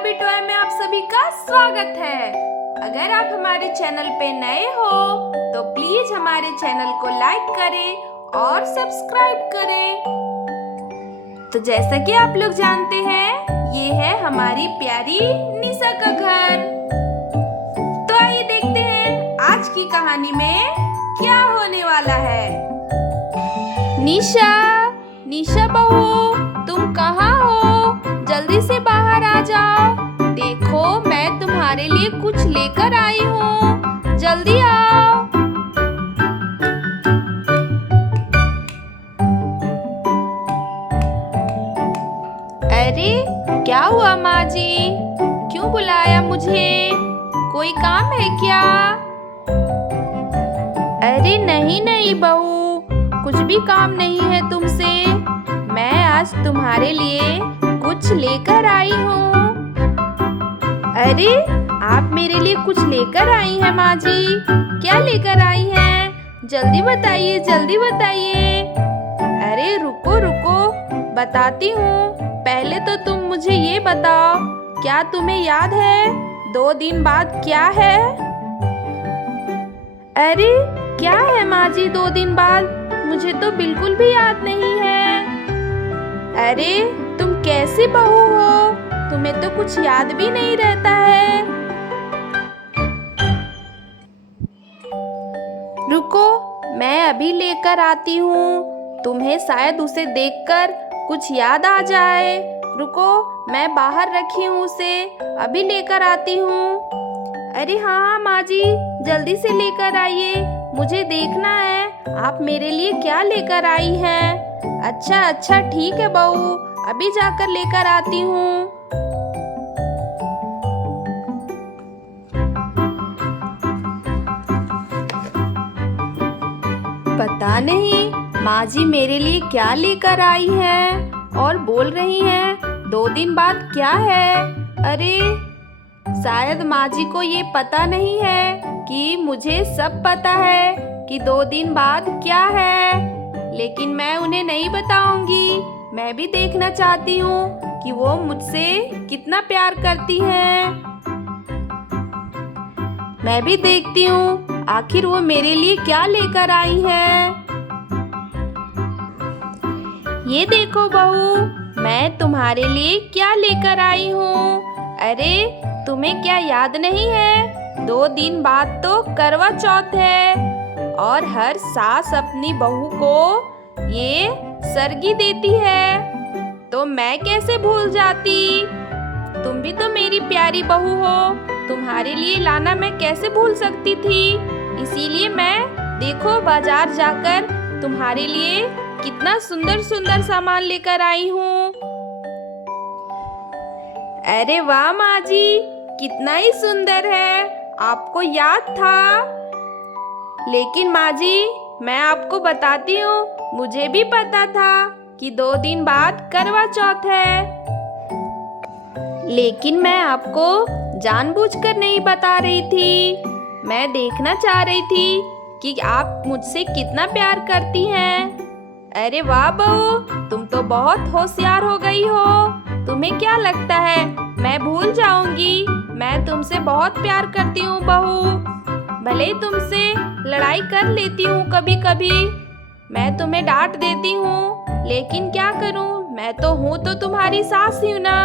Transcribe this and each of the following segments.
Barbie toy में आप सभी का स्वागत है। अगर आप हमारे चैनल पे नए हो तो प्लीज हमारे चैनल को लाइक करें और सब्सक्राइब करें। तो जैसा कि आप लोग जानते हैं, ये है हमारी प्यारी निशा का घर। तो आइए देखते हैं आज की कहानी में क्या होने वाला है। निशा, निशा बहू, तुम कहाँ हो? जल्दी से बाहर आ जाओ। देखो, मैं तुम्हारे लिए कुछ लेकर आई हूँ। जल्दी आओ। अरे, क्या हुआ माँ जी? क्यों बुलाया मुझे? कोई काम है क्या? अरे नहीं नहीं बहू, कुछ भी काम नहीं है तुमसे। मैं आज तुम्हारे लिए कुछ लेकर आई हूँ। अरे, आप मेरे लिए कुछ लेकर आई हैं माँ जी? क्या लेकर आई हैं? जल्दी बताइए, जल्दी बताइए। अरे रुको रुको, बताती हूँ। पहले तो तुम मुझे ये बताओ, क्या तुम्हें याद है 2 दिन बाद क्या है? अरे क्या है माँ जी 2 दिन बाद? मुझे तो बिल्कुल भी याद नहीं है। अरे तुम कैसी बहू हो? तुम्हें तो कुछ याद भी नहीं रहता है। रुको, मैं अभी लेकर आती हूँ। तुम्हें शायद उसे देखकर कुछ याद आ जाए। रुको, मैं बाहर रखी हूँ उसे, अभी लेकर आती हूँ। अरे हाँ माँ जी, जल्दी से लेकर आइए। मुझे देखना है आप मेरे लिए क्या लेकर आई हैं। अच्छा अच्छा, ठीक है बहू, अभी जाकर लेकर आती हूँ। पता नहीं माँ जी मेरे लिए क्या लेकर आई हैं और बोल रही हैं 2 दिन बाद क्या है। अरे शायद माँ जी को ये पता नहीं है कि मुझे सब पता है कि 2 दिन बाद क्या है, लेकिन मैं उन्हें नहीं बताऊंगी। मैं भी देखना चाहती हूँ कि वो मुझसे कितना प्यार करती हैं। मैं भी देखती हूँ आखिर वो मेरे लिए क्या लेकर आई है। ये देखो बहू, मैं तुम्हारे लिए क्या लेकर आई हूँ। अरे तुम्हें क्या याद नहीं है, 2 दिन बाद तो करवा चौथ है और हर सास अपनी बहू को ये सरगी देती है। तो मैं कैसे भूल जाती? तुम भी तो मेरी प्यारी बहू हो, तुम्हारे लिए लाना मैं कैसे भूल सकती थी। इसीलिए मैं देखो बाजार जाकर तुम्हारे लिए कितना सुंदर सुंदर सामान लेकर आई हूँ। अरे वाह माँ जी, कितना ही सुंदर है। आपको याद था? लेकिन माँ जी, मैं आपको बताती हूँ, मुझे भी पता था कि 2 दिन बाद करवा चौथ है, लेकिन मैं आपको जानबूझकर नहीं बता रही थी। मैं देखना चाह रही थी कि आप मुझसे कितना प्यार करती हैं। अरे वाह बहू, तुम तो बहुत होशियार हो गई हो। तुम्हें क्या लगता है मैं भूल जाऊंगी? मैं तुमसे बहुत प्यार करती हूँ बहू। भले ही तुमसे लड़ाई कर लेती हूँ कभी कभी, मैं तुम्हें डांट देती हूँ, लेकिन क्या करूँ, मैं तो हूँ तो तुम्हारी सास ही ना।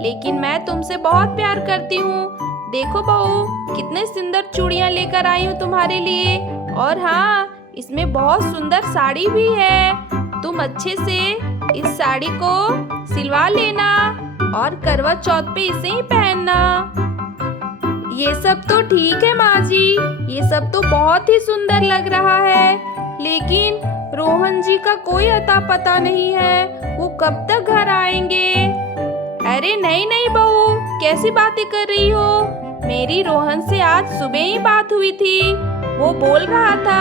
लेकिन मैं तुमसे बहुत प्यार करती हूँ। देखो बहू, कितने सुंदर चूड़ियाँ लेकर आई हूँ तुम्हारे लिए। और हाँ, इसमें बहुत सुंदर साड़ी भी है। तुम अच्छे से इस साड़ी को सिलवा लेना और करवा चौथ पे इसे ही पहनना। ये सब तो ठीक है माँ जी, ये सब तो बहुत ही सुंदर लग रहा है, लेकिन रोहन जी का कोई अता पता नहीं है। वो कब तक घर आएंगे? अरे नहीं नहीं बहू, कैसी बातें कर रही हो? मेरी रोहन से आज सुबह ही बात हुई थी। वो बोल रहा था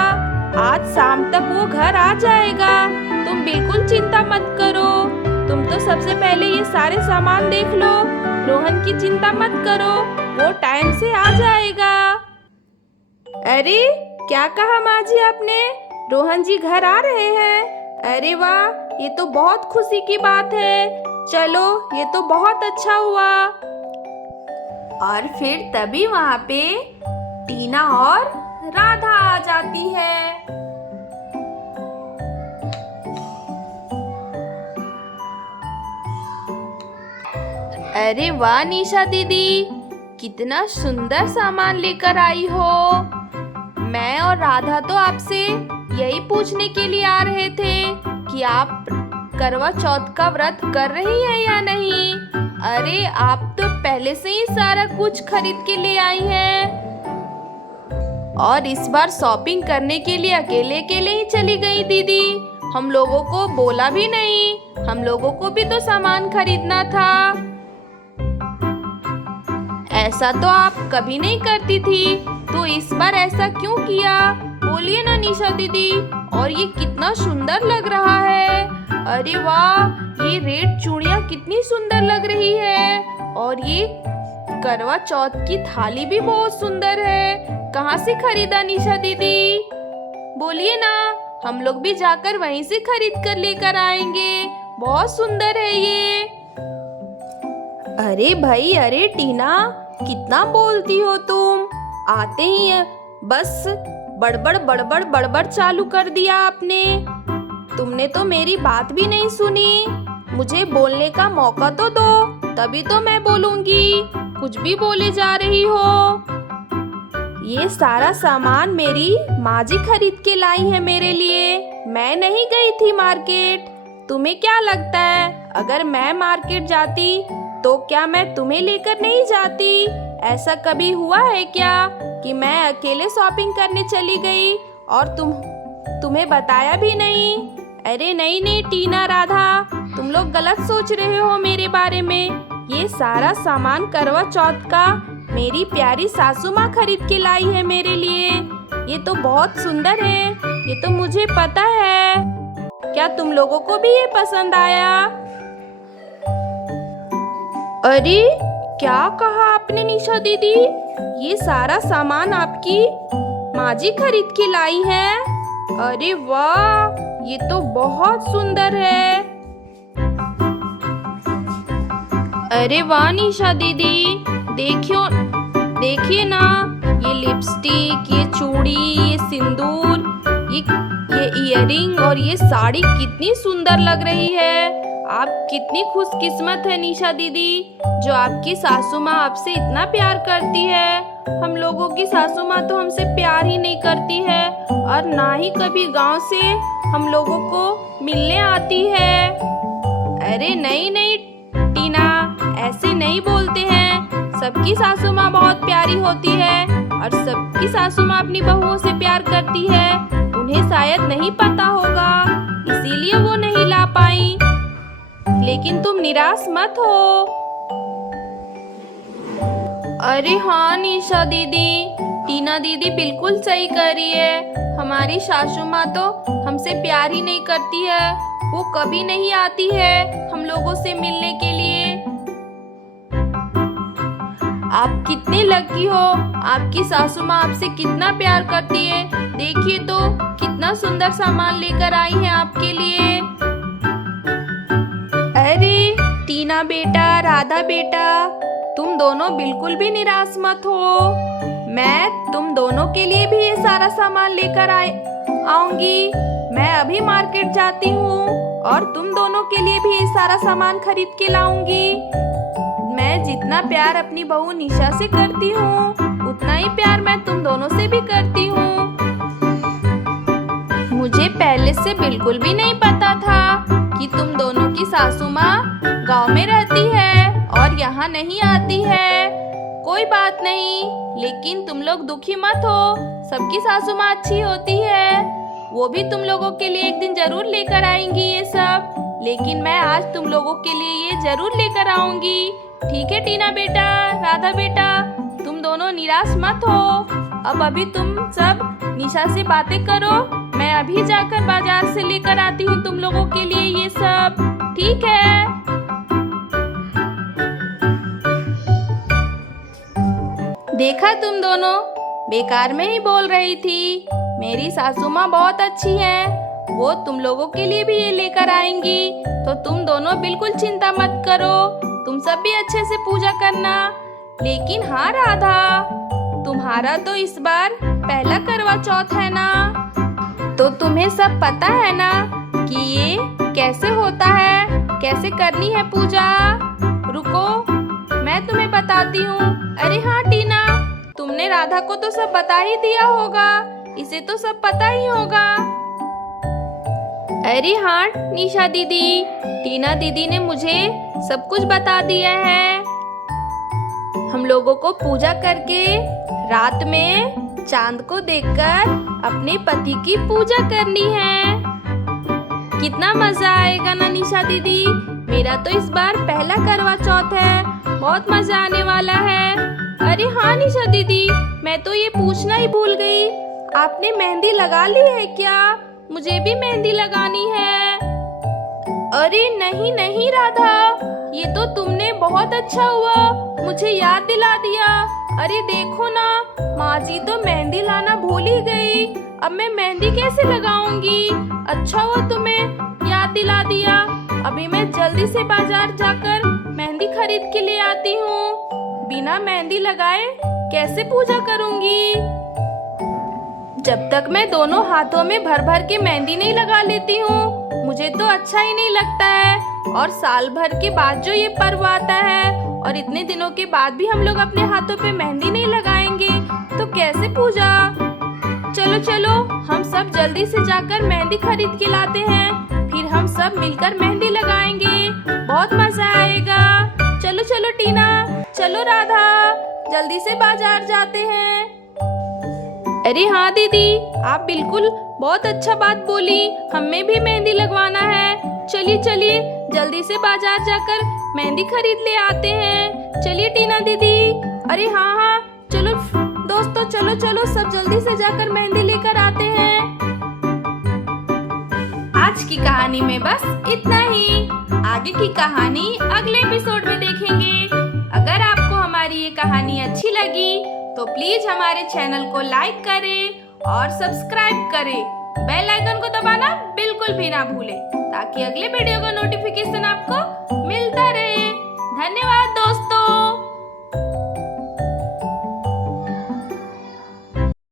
आज शाम तक वो घर आ जाएगा। तुम बिल्कुल चिंता मत करो। तुम तो सबसे पहले ये सारे सामान देख लो। रोहन की चिंता मत करो, वो टाइम से आ जाएगा। अरे क्या कहा माँ जी आपने? रोहन जी घर आ रहे हैं? अरे वाह, ये तो बहुत खुशी की बात है। चलो, ये तो बहुत अच्छा हुआ। और फिर तभी वहाँ पे टीना और राधा आ जाती है। अरे वाह निशा दीदी, कितना सुंदर सामान लेकर आई हो। मैं और राधा तो आपसे यही पूछने के लिए आ रहे थे कि आप करवा चौथ का व्रत कर रही हैं या नहीं। अरे आप तो पहले से ही सारा कुछ खरीद के ले आई हैं और इस बार शॉपिंग करने के लिए अकेले अकेले ही चली गई दीदी। हम लोगों को बोला भी नहीं, हम लोगों को भी तो सामान खरीदना था। ऐसा तो आप कभी नहीं करती थी, तो इस बार ऐसा क्यों किया? बोलिए ना निशा दीदी। और ये कितना सुंदर लग रहा है। अरे वाह, ये रेड चूड़ियाँ कितनी सुंदर लग रही है और ये करवा चौथ की थाली भी बहुत सुंदर है। कहाँ से खरीदा निशा दीदी? बोलिए ना, हम लोग भी जाकर वहीं से खरीद कर लेकर आएंगे। बहुत सुंदर है ये। अरे भाई, अरे टीना, कितना बोलती हो तुम। आते ही बस बड़बड़ बड़बड़ बड़बड़ चालू कर दिया आपने। तुमने तो मेरी बात भी नहीं सुनी। मुझे बोलने का मौका तो दो, तभी तो मैं बोलूंगी। कुछ भी बोले जा रही हो। ये सारा सामान मेरी माँ जी खरीद के लाई है मेरे लिए। मैं नहीं गई थी मार्केट। तुम्हें क्या लगता है, अगर मैं मार्केट जाती तो क्या मैं तुम्हें लेकर नहीं जाती? ऐसा कभी हुआ है क्या कि मैं अकेले शॉपिंग करने चली गई और तुम्हें बताया भी नहीं? अरे नहीं नहीं टीना, राधा, तुम लोग गलत सोच रहे हो मेरे बारे में। ये सारा सामान करवा चौथ का मेरी प्यारी सासू माँ खरीद के लाई है मेरे लिए। ये तो बहुत सुंदर है, ये तो मुझे पता है। क्या तुम लोगों को भी ये पसंद आया? अरे क्या कहा आपने निशा दीदी? ये सारा सामान आपकी माँ जी खरीद के लाई है? अरे वाह, ये तो बहुत सुंदर है। अरे वाह निशा दीदी, देखिए ना, ये लिपस्टिक, ये चूड़ी, ये सिंदूर, ये इयररिंग और ये साड़ी कितनी सुंदर लग रही है। आप कितनी खुशकिस्मत है निशा दीदी, जो आपकी सासू माँ आपसे इतना प्यार करती है। हम लोगों की सासू माँ तो हमसे प्यार ही नहीं करती है और ना ही कभी गांव से हम लोगों को मिलने आती है। अरे नहीं नहीं टीना, ऐसे नहीं बोलते हैं। सबकी सासू माँ बहुत प्यारी होती है और सबकी सासू माँ अपनी बहुओं से प्यार करती है। उन्हें शायद नहीं पता होगा, इसीलिए वो नहीं ला पाई। लेकिन तुम निराश मत हो। अरे हाँ निशा दीदी, टीना दीदी बिल्कुल सही कह रही है। हमारी सासू माँ तो हमसे प्यार ही नहीं करती है। वो कभी नहीं आती है हम लोगों से मिलने के लिए। आप कितने लकी हो, आपकी सासू माँ आपसे कितना प्यार करती है। देखिए तो कितना सुंदर सामान लेकर आई है आपके लिए। अरे टीना बेटा, राधा बेटा, तुम दोनों बिल्कुल भी निराश मत हो। मैं तुम दोनों के लिए भी ये सारा सामान लेकर आऊंगी। मैं अभी मार्केट जाती हूँ और तुम दोनों के लिए भी ये सारा सामान खरीद के लाऊंगी। मैं जितना प्यार अपनी बहू निशा से करती हूँ, उतना ही प्यार मैं तुम दोनों से भी करती हूँ। मुझे पहले से बिल्कुल भी नहीं पता था कि तुम दोनों की सासू माँ गांव में रहती है और यहाँ नहीं आती है। कोई बात नहीं, लेकिन तुम लोग दुखी मत हो। सबकी सासू माँ अच्छी होती है, वो भी तुम लोगों के लिए एक दिन जरूर लेकर आएंगी ये सब। लेकिन मैं आज तुम लोगों के लिए ये जरूर लेकर आऊंगी। ठीक है टीना बेटा, राधा बेटा, तुम दोनों निराश मत हो। अब अभी तुम सब निशा से बातें करो, मैं अभी जाकर बाजार से लेकर आती हूँ तुम लोगों के लिए ये सब। ठीक है? देखा, तुम दोनों बेकार में ही बोल रही थी। मेरी सासू माँ बहुत अच्छी है, वो तुम लोगों के लिए भी ये लेकर आएंगी। तो तुम दोनों बिल्कुल चिंता मत करो। तुम सब भी अच्छे से पूजा करना। लेकिन हाँ राधा, तुम्हारा तो इस बार पहला करवा चौथ है ना, तो तुम्हें सब पता है ना कि ये कैसे होता है, कैसे करनी है पूजा। रुको, मैं तुम्हें बताती हूँ। अरे हाँ टीना, तुमने राधा को तो सब बता ही दिया होगा, इसे तो सब पता ही होगा। अरे हाँ निशा दीदी, टीना दीदी ने मुझे सब कुछ बता दिया है। हम लोगों को पूजा करके रात में चांद को देखकर अपने पति की पूजा करनी है। कितना मजा आएगा ना निशा दीदी। मेरा तो इस बार पहला करवा चौथ है, बहुत मजा आने वाला है। अरे हाँ निशा दीदी, मैं तो ये पूछना ही भूल गई, आपने मेहंदी लगा ली है क्या? मुझे भी मेहंदी लगानी है। अरे नहीं नहीं राधा, ये तो तुमने बहुत अच्छा हुआ मुझे याद दिला दिया। अरे देखो ना, माँ जी तो मेहंदी लाना भूल ही गई, अब मैं मेहंदी कैसे लगाऊंगी। अच्छा हुआ तुम्हें याद दिला दिया। अभी मैं जल्दी से बाजार जाकर मेहंदी खरीद के ले आती हूँ। बिना मेहंदी लगाए कैसे पूजा करूंगी। जब तक मैं दोनों हाथों में भर भर के मेहंदी नहीं लगा लेती हूँ, मुझे तो अच्छा ही नहीं लगता है। और साल भर के बाद जो ये पर्व आता है, और इतने दिनों के बाद भी हम लोग अपने हाथों पे मेहंदी नहीं लगाएंगे तो कैसे पूजा। चलो चलो, हम सब जल्दी से जाकर मेहंदी खरीद के लाते हैं, फिर हम सब मिलकर मेहंदी लगाएंगे, बहुत मजा आएगा। चलो चलो टीना, चलो राधा, जल्दी से बाजार जाते हैं। अरे हाँ दीदी, आप बिल्कुल बहुत अच्छा बात बोली, हमें भी मेहंदी लगवाना है। चलिए चलिए, जल्दी से बाजार जाकर मेहंदी खरीद ले आते हैं। चलिए टीना दीदी। अरे हाँ हाँ, चलो दोस्तों, चलो चलो, सब जल्दी से जाकर मेहंदी लेकर आते हैं। आज की कहानी में बस इतना ही। आगे की कहानी अगले एपिसोड में देखेंगे। अगर आपको हमारी ये कहानी अच्छी लगी तो प्लीज हमारे चैनल को लाइक करें और सब्सक्राइब करें। बेल आइकन को दबाना बिल्कुल भी ना भूलें, ताकि अगले वीडियो का नोटिफिकेशन आपको मिलता रहे। धन्यवाद दोस्तों।